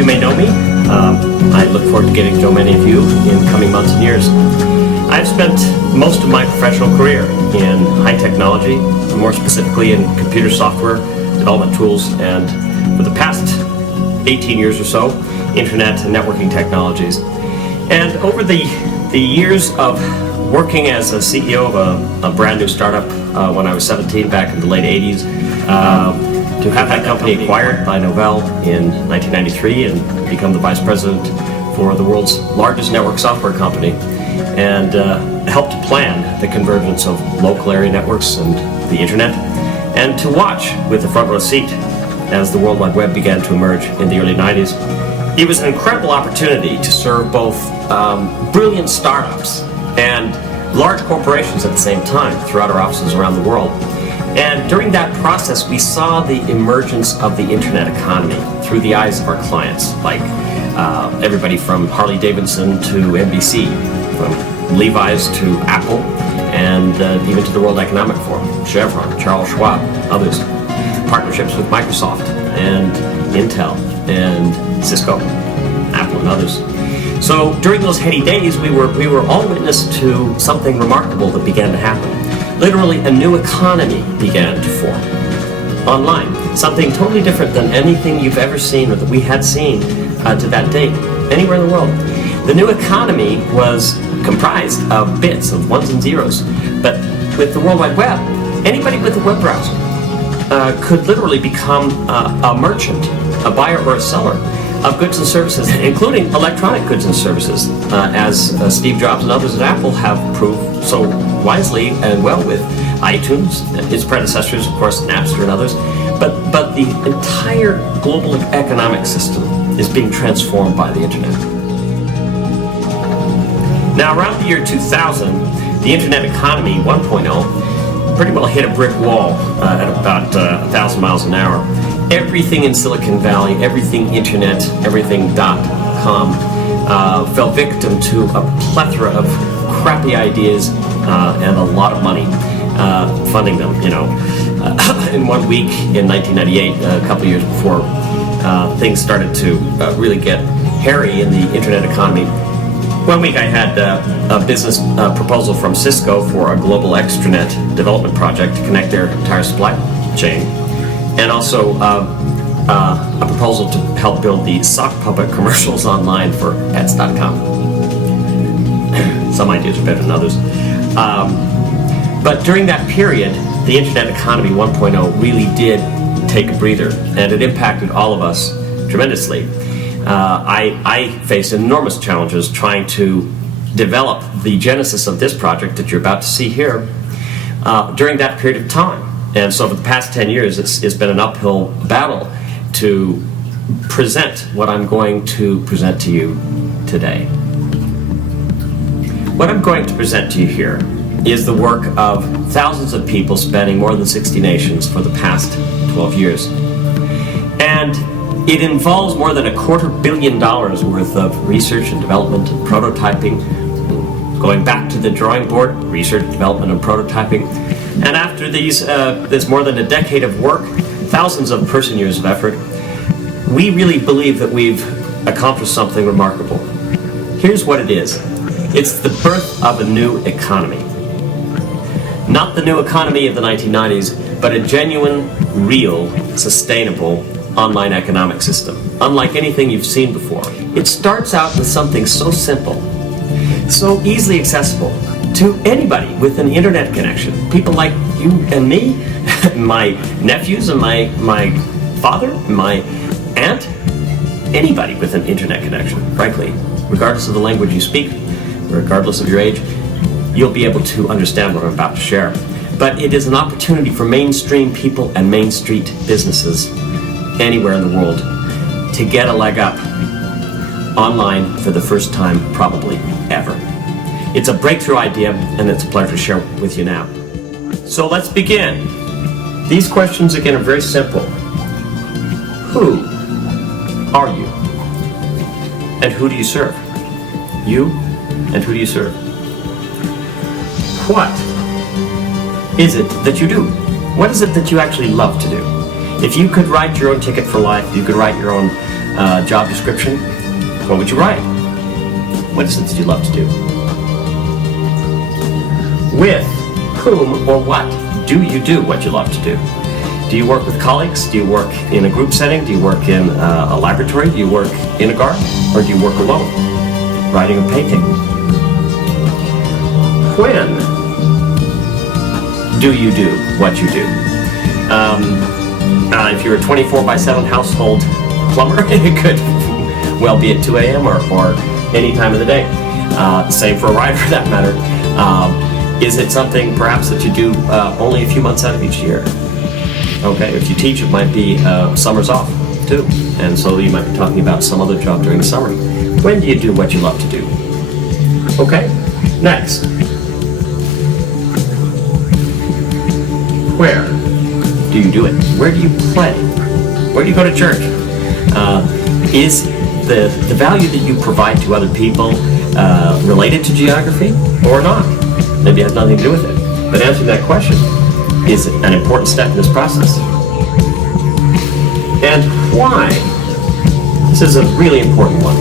you may know me. I look forward to getting to know many of you in coming months and years. I've spent most of my professional career in high technology, more specifically in computer software, development tools, and for the past 18 years or so, internet and networking technologies. And over the years of working as a CEO of a brand new startup when I was 17 back in the late 80s, to have that company acquired by Novell in 1993 and become the vice president for the world's largest network software company, and helped plan the convergence of local area networks and the internet, and to watch with the front row seat as the World Wide Web began to emerge in the early 90s. It was an incredible opportunity to serve both brilliant startups and large corporations at the same time throughout our offices around the world. And during that process, we saw the emergence of the internet economy through the eyes of our clients, like everybody from Harley Davidson to NBC, from Levi's to Apple, and even to the World Economic Forum, Chevron, Charles Schwab, others. Partnerships with Microsoft and Intel and Cisco, Apple and others. So during those heady days, we were all witness to something remarkable that began to happen. Literally, a new economy began to form online. Something totally different than anything you've ever seen or that we had seen to that date, anywhere in the world. The new economy was comprised of bits, of ones and zeros. But with the World Wide Web, anybody with a web browser could literally become a merchant, a buyer or a seller of goods and services, including electronic goods and services, as Steve Jobs and others at Apple have proved so wisely and well with iTunes, its predecessors, of course, Napster and others. But the entire global economic system is being transformed by the internet. Now, around the year 2000, the internet economy 1.0 pretty well hit a brick wall at about 1,000 miles an hour. Everything in Silicon Valley, everything internet, everything .com fell victim to a plethora of crappy ideas and a lot of money funding them. In 1 week in 1998, a couple of years before things started to really get hairy in the internet economy, 1 week I had a business proposal from Cisco for a global extranet development project to connect their entire supply chain, and also a proposal to help build the sock puppet commercials online for pets.com. Some ideas are better than others. But during that period, the internet economy 1.0 really did take a breather, and it impacted all of us tremendously. I faced enormous challenges trying to develop the genesis of this project that you're about to see here during that period of time. And so for the past 10 years, it's been an uphill battle to present what I'm going to present to you today. What I'm going to present to you here is the work of thousands of people spanning more than 60 nations for the past 12 years. And it involves more than $250 million worth of research and development and prototyping, going back to the drawing board, research, development, and prototyping. And after this more than a decade of work, thousands of person-years of effort, we really believe that we've accomplished something remarkable. Here's what it is. It's the birth of a new economy. Not the new economy of the 1990s, but a genuine, real, sustainable online economic system, unlike anything you've seen before. It starts out with something so simple, so easily accessible to anybody with an internet connection. People like you and me, my nephews and my father, my aunt, anybody with an internet connection, frankly, regardless of the language you speak, regardless of your age, you'll be able to understand what I'm about to share. But it is an opportunity for mainstream people and Main Street businesses anywhere in the world to get a leg up online for the first time, probably ever. It's a breakthrough idea, and it's a pleasure to share with you now. So let's begin. These questions, again, are very simple. Who are you? And who do you serve? You, and who do you serve? What is it that you do? What is it that you actually love to do? If you could write your own ticket for life, you could write your own job description, what would you write? What is it that you love to do? With whom or what do you do what you love to do? Do you work with colleagues? Do you work in a group setting? Do you work in a laboratory? Do you work in a garden? Or do you work alone, writing or painting? When do you do what you do? If you're a 24/7 household plumber, it could well be at 2 a.m. or any time of the day. Same for a writer for that matter. Is it something perhaps that you do only a few months out of each year? Okay, if you teach, it might be summers off too, and so you might be talking about some other job during the summer. When do you do what you love to do? Okay, next. Where do you do it? Where do you play? Where do you go to church? Is the value that you provide to other people related to geography or not? Maybe it has nothing to do with it. But answering that question is an important step in this process. And why? This is a really important one.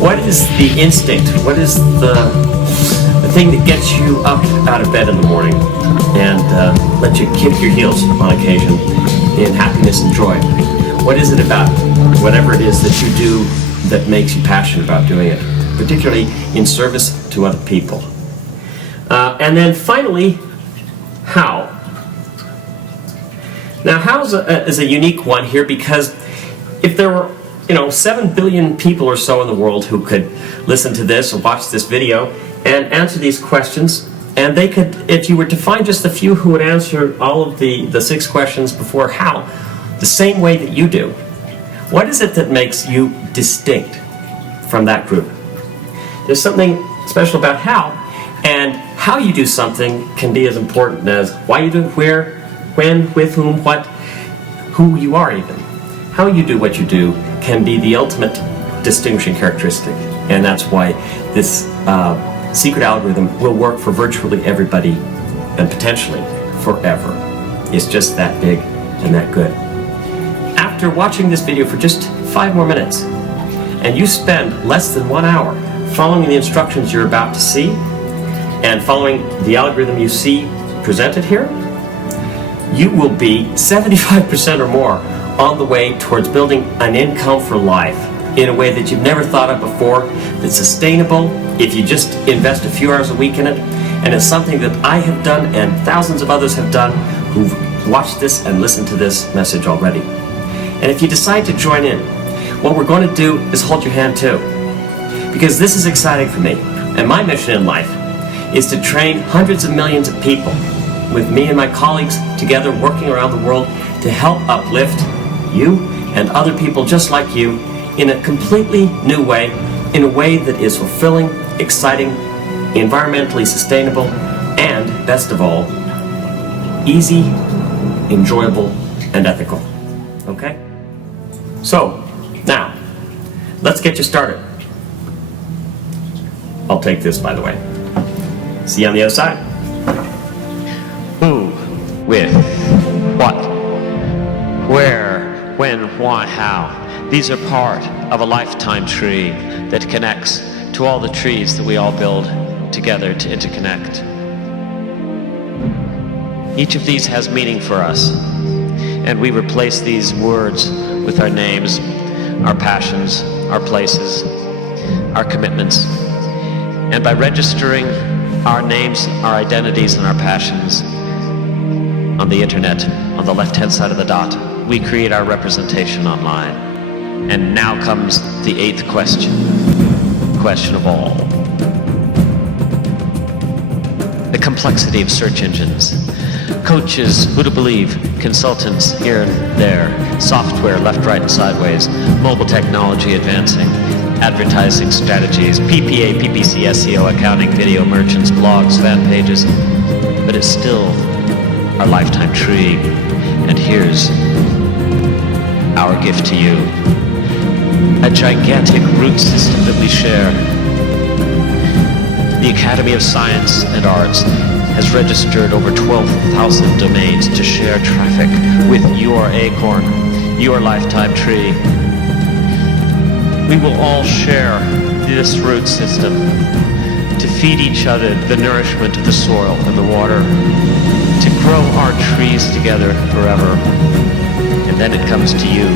What is the instinct? What is the thing that gets you up out of bed in the morning and lets you kick your heels on occasion in happiness and joy? What is it about whatever it is that you do that makes you passionate about doing it, particularly in service to other people? And then finally, how? Now, how is a unique one here, because if there were 7 billion people or so in the world who could listen to this or watch this video and answer these questions, and they could, if you were to find just a few who would answer all of the 6 questions before how, the same way that you do, what is it that makes you distinct from that group? There's something special about how, and how you do something can be as important as why you do it, where, when, with whom, what, who you are even. How you do what you do can be the ultimate distinguishing characteristic, and that's why this secret algorithm will work for virtually everybody and potentially forever. It's just that big and that good. After watching this video for just 5 more minutes, and you spend less than 1 hour following the instructions you're about to see and following the algorithm you see presented here, you will be 75% or more on the way towards building an income for life in a way that you've never thought of before, that's sustainable if you just invest a few hours a week in it. And it's something that I have done and thousands of others have done who've watched this and listened to this message already. And if you decide to join in, what we're going to do is hold your hand too. Because this is exciting for me. And my mission in life is to train hundreds of millions of people with me and my colleagues together working around the world to help uplift you and other people just like you in a completely new way, in a way that is fulfilling, exciting, environmentally sustainable, and best of all, easy, enjoyable, and ethical. Okay? So, now, let's get you started. I'll take this, by the way. See you on the other side. Who, with, what, where, when, why, how. These are part of a lifetime tree that connects to all the trees that we all build together to interconnect. Each of these has meaning for us, and we replace these words with our names, our passions, our places, our commitments. And by registering our names, our identities, and our passions on the internet, on the left-hand side of the dot, we create our representation online. And now comes the 8th question of all. The complexity of search engines. Coaches, who to believe, consultants here and there, software left, right, and sideways, mobile technology advancing, advertising strategies, PPA, PPC, SEO, accounting, video merchants, blogs, fan pages. But it's still our lifetime tree. And here's our gift to you. A gigantic root system that we share. The Academy of Science and Arts has registered over 12,000 domains to share traffic with your acorn, your lifetime tree. We will all share this root system to feed each other the nourishment of the soil and the water, to grow our trees together forever. And then it comes to you.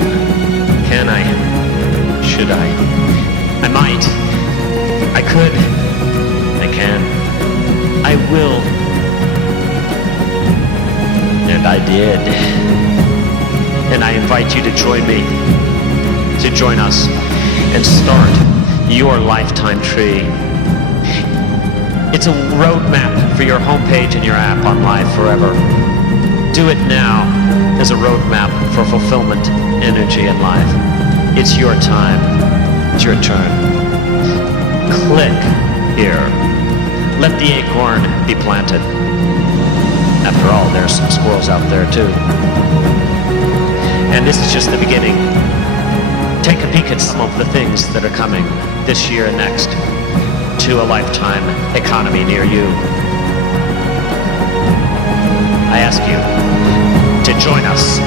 Can I? Should I? I might. I could. I can. I will. And I did. And I invite you to join me, to join us, and start your lifetime tree. It's a roadmap for your homepage and your app on Live Forever. Do it now as a roadmap for fulfillment, energy, and life. It's your time. It's your turn. Click here. Let the acorn be planted. After all, there's some squirrels out there too. And this is just the beginning. Take a peek at some of the things that are coming this year and next to a lifetime economy near you. I ask you to join us